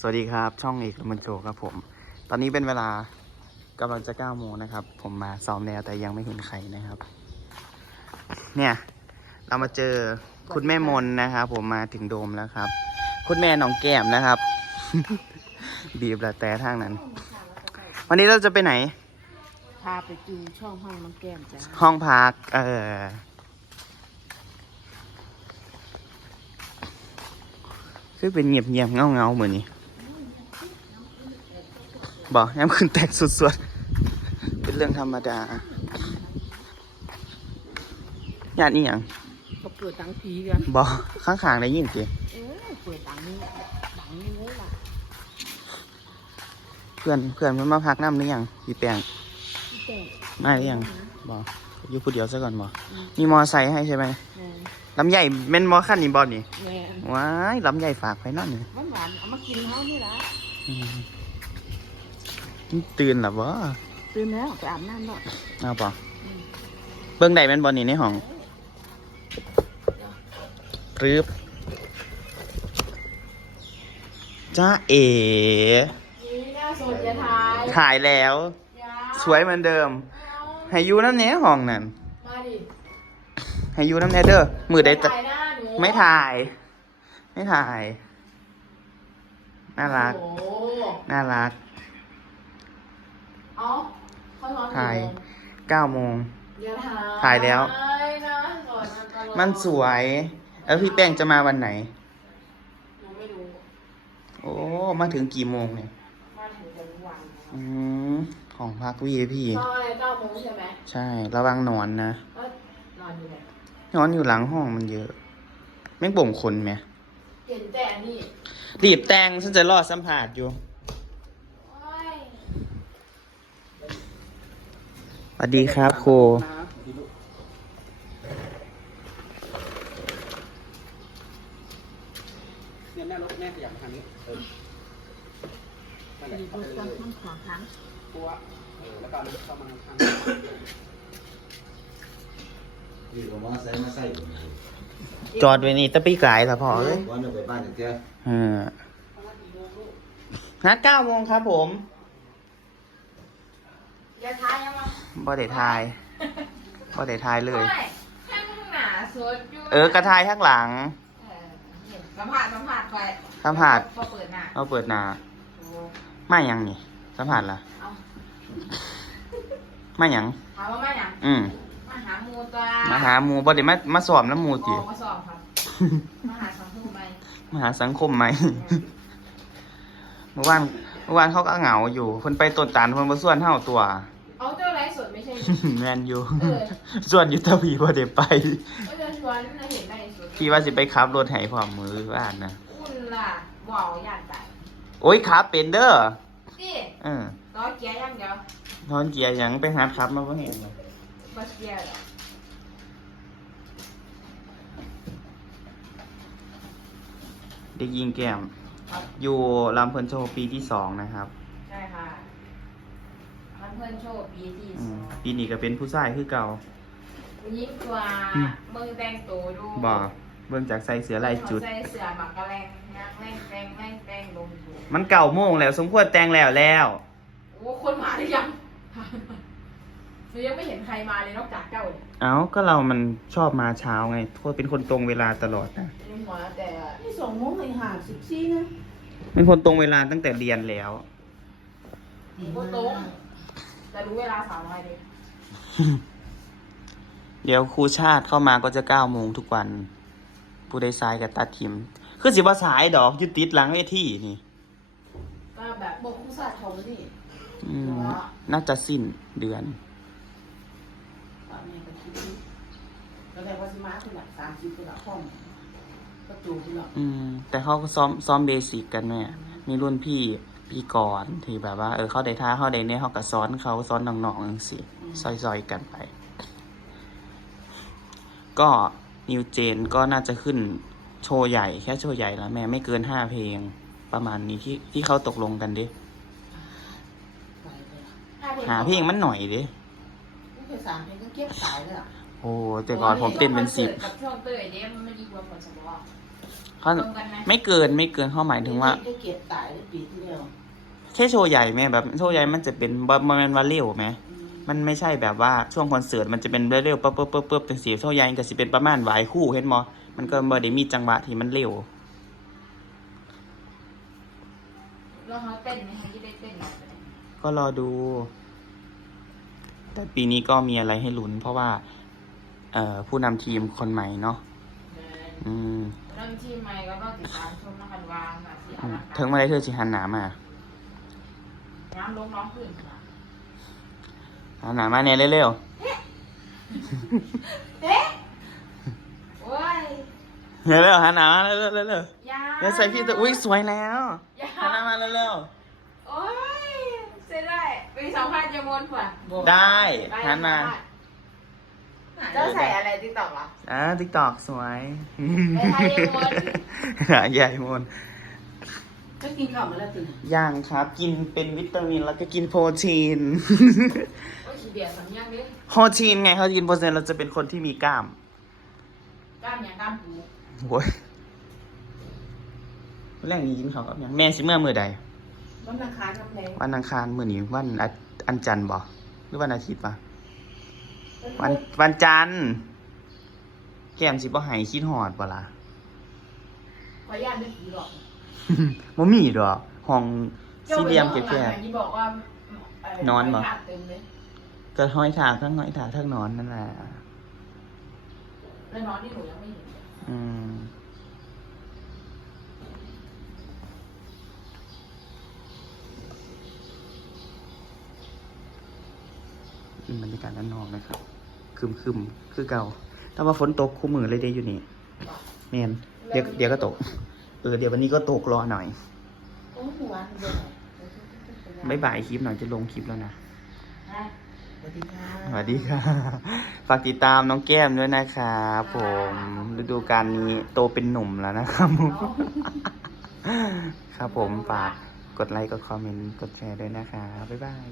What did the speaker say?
สวัสดีครับ ช่องเอกลมันโจครับผม ตอนนี้เป็นเวลากำลังจะ9โมงนะครับ ผมมาซ้อมแล้วแต่ยังไม่เห็นใครนะครับ เนี่ย เรามาเจอคุณแม่มนนะครับ ผมมาถึงโดมแล้วครับ คุณแม่น้องแก้มนะครับ บีบละแต่ทางนั้น วันนี้เราจะไปไหน พาไปดูช่องห้องน้องแก้มจ้าห้องพัก เออคือเป็นเงียบเงียบๆเงาเงาๆเหมือนนี้ บอกแอมขึ้นแตกสุดๆ เป็นเรื่องธรรมดาญาตินี่ยังเขาเปิดตังผีกันบอกข้างๆได้ยินสิเออเปิดตังนี้ตังนี้เลยล่ะเพื่อนเพื่อนมันมาพักน้ำหรือยังพี่แปงพี่แต่มาหรือยังบอกอยู่ผู้เดียวซะก่อนบอกมีมอไซค์ให้ใช่ไหมแม่ลำใหญ่เม่นมอขั้นนี่บอลนี่แม่ว้ายลำใหญ่ฝากไปนั่นนี่หวานหวานๆเอามากินเขานี่ละอืมมัน ตื่นหรอวะตื่นแล้วไปอาบน้ำแล้วเอาปะเบื้องใดแม่นบอลนี่ในห้องรืบจ้าเอ๋นี่น่าสนจะทายถ่ายแล้ว สวยเหมือนเดิม ให้อยูน้ำแหน่ห้องนั่นมาดิให้อยูน้ำแหน่เด้อมือได้แต่ถ่ายหน้าหนูไม่ถ่าย ไม่ถ่าย น่ารักโอ้โหน่ารัก เอ้าเขานอนถ่ายเก้าโมง อย่าถ่ายถ่ายแล้ว นะสอนมันตลอดมันสวย แล้วพี่แป้งจะมาวันไหน หนูไม่รู้โอ้ มาถึงกี่โมงเนี่ย มาถึงเป็นวันอืมของพักวีพี่ ตอนอะไรเก้าโมงใช่ไหมใช่ ระวังหนอนนะก็นอนอยู่ไหนหนอนอยู่หลังห้องมันเยอะแม่งบ่งคนไหมเห็นแต่อันนี้รีบแต่งฉันจะรอสัมผัสอยู่ โอ้ย สวัสดีครับครูเนี่ยแม่รถแม่ขยับมาทางนี้เออนั่นแหละมีเอารไปถเลตั้งยทั้งสองครั้งตัวเออแล้วก็เอารถเข้ามาทางนี่ผมว่าใส่มาใส่ผมจอดไว้นี่ตะปีกายละพอเอ้ยวันจะไปบ้านเจ้าเออนัดเก้าโมงครับผมอย่าทายยังมา บ่ได้ทายบ่ได้ทายเลยไม่แค่มึงหนาสดอยู่เออกระทายข้างหลัง เออเห็นสัมผัสสัมผัสไปสัมผัส พอเปิดหน้าเอาเปิดหนาโอ้ไม่ยังนี่สัมผัสล่ะเอาไม่ยัง ถามว่าไม่ยังอืมมาหามูจ้ามาหาหมูบ่ได้มามาสอบน้ำหมูอติอกมาสอบครับ มาหาสังคมไหมมาหาสังคมไหม เมื่อวานเมื่อวานเขาก็เหงาอยู่เพิ่นไปต้นตาลเพิ่นบ่ส่วนเฮาตัว ช่แม่นอยู่ เออส่วนอยุทธพีบ่ได้ไป ก็จะชวนนะเห็นไหมสดพี่ว่าสิไปขับรถให้พร้อมมือว่านนะอุ่นล่ะว่าวย่านไปโอ้ยขับเป็นเด้อนี่เออต่อเกียร์อย่างเดียวทอนเกียร์หยังไปหาขับมาบ่เห็นเลยบัสเกียร์เหรอเด็กยิงแก้ม ครับอยู่ลำเพลินโชว์ปีที่สองนะครับใช่ค่ะ พันเพื่อนโชว์ปีที่อืสมองปีนี้ก็เป็นผู้ชายคือเก่า ผู้หญิงตัวอืมมึงแต่งตัวดูบ่เบิ่งจากใส่เสือลายจุด เขาใส่เสื้อหมักกะแรงยางแรงแรงแรงแรงลงอยู่มันเก่าโมงแล้วสมควรแต่งแล้วแล้ว โอ้คนมาหรือยังหนูยังไม่เห็นใครมาเลยนอกจากเจ้าเนี่ยเอ้าก็เรามันชอบมาเช้าไงโทษเป็นคนตรงเวลาตลอดนะในหัวแต่นี่สองโมงเลยหาสิบสี่นะเป็นคนตรงเวลาตั้งแต่เรียนแล้วโคตรง แต่รู้เวลาสาวน้อยเลยเดี๋ยวครูชาติเข้ามาก็จะเก้าโมงทุกวัน ผู้ใดสายกับตัดทิม คือสิว่าสายดอกอยุติดหลังเวทีนี่ ก็แบบบอกผู้สาทองนี่อืมน่าจะสิ้นเดือนป่าแม่ก็คิดว่าแล้วแต่ว่าสิมาคือหลักสามสิบคือหลักห้องประตูคือหลักอืม แต่เขาก็ซ้อมซ้อมเบสิกกันแม่มีรุ่นพี่ พี่ก่อนที่แบบว่า เออเขาได้ท่าเขาได้เนี่ยเขาก็ซ้อนเขาซ้อนน้องๆอย่างสิซอยๆกันไป ก็นิวเจนก็น่าจะขึ้นโชว์ใหญ่แค่โชว์ใหญ่แล้วแม่ไม่เกินห้าเพลงประมาณนี้ที่ที่เขาตกลงกันดิไปเลยหาเพลงมันหน่อยดินี่คือสามเพลงก็เก็บสายเลยอะโอ้แต่ก่อนผมเต้นเป็นสิบกับช่วงเตยเนี่ยมันไม่ดีกว่าผลสมองเขารวมกันไหมไม่เกินไม่เกินเขาหมายถึงว่าได้เก็บตายได้ปีที่แล้วแค่โชว์ใหญ่ไหมแบบโชว์ใหญ่มันจะเป็นบอมแมนวาเร็วไหมอืมมันไม่ใช่แบบว่าช่วงคอนเสิร์ตมันจะเป็นเร็วๆปั๊บปั๊บปั๊บปั๊บเป็นสีโชว์ใหญ่ก็สิเป็นประมาณหวายคู่เห็นมอมันก็บ่ได้มีจังหวะที่มันเร็วแล้วเขาเต้นไหมคะที่ได้เต้นไหมก็รอดู แต่ปีนี้ก็มีอะไรให้ลุ้น เพราะว่า เอ่อผู้นำทีมคนใหม่เนาะอืมเริ่มที่ไม่ก็ต้องติดตามชมนะคะวางค่ะที่ออืมลังการถึงมาได้เธอสิหันหนามา น้ำลงน้องขึ้นค่ะหันหนามาเนี่ยเร็วเอ๊ะโอ้ยๆเร็วๆหันหนามาเร็วๆเร็วๆเร็วอยาๆแล้วใส่พี่ตัวอุ้ยสวยแล้วอยาหันหน้ามาเร็วโอ้ยเสร็จได้ปีสองพันจะวนกว่าๆได้หันมาเจ้าใส่อะไรติ๊กต็อกเหรอ อ่าติ๊กตอกสวยไอ้ไทยยังมนหาใหญ่มน ก็กินข้าวมาแล้วตื่นย่างครับ กินเป็นวิตามินแล้วก็กินโปรตีนโอ้ยขี้เบียร์สำยังดิโปรตีนไงเขากินโปรตีนเราจะเป็นคนที่มีกล้ามกล้ามยังกล้ามปูโว้ยแรงนี้กินเขาวกับหยังแม่สิเมื่อมือใดวันอังคารน้ำแดงวันอังคารมือนี้วันอาอันจันทร์บ่หรือวันอาทิตย์ปะวันวันจันทร์แก้มสิบ่ใหายคิดหอดบ่ล่ะขออนุญาตด้วยผีหรอก บ่มีดอกห้องสี่เหลี่ยมแคบที่บอกว่าเนอนเหรอไม้ขาดเต็มเลยๆก็ห้อยถากทั้งห้อยถากทั้งนอนนั่นแหละแล้วนอนที่หนูยังไม่เห็นเลยอืมนี่บรรยากาศด้านนอกนะครับคึมคึมๆคือเก่า แต่ว่าฝนตกคู่มือเลยเด้อยู่นี่แมนเดี๋ยวเดี๋ยวก็ตกเออเดี๋ยววันนี้ก็ตกรอหน่อยโอ้หวานเลยบ๊ายบายคลิปหน่อยจะลงคลิปแล้วนะนะสวัสดีค่ะสวัสดีค่ะฝากติดตามน้องแก้มด้วยนะครับผมฤดูกาลนี้โตเป็นหนุ่มแล้วนะครับผมครับผมฝากกดไลค์กดคอมเมนต์กดแชร์ด้วยนะคะบ๊ายบาย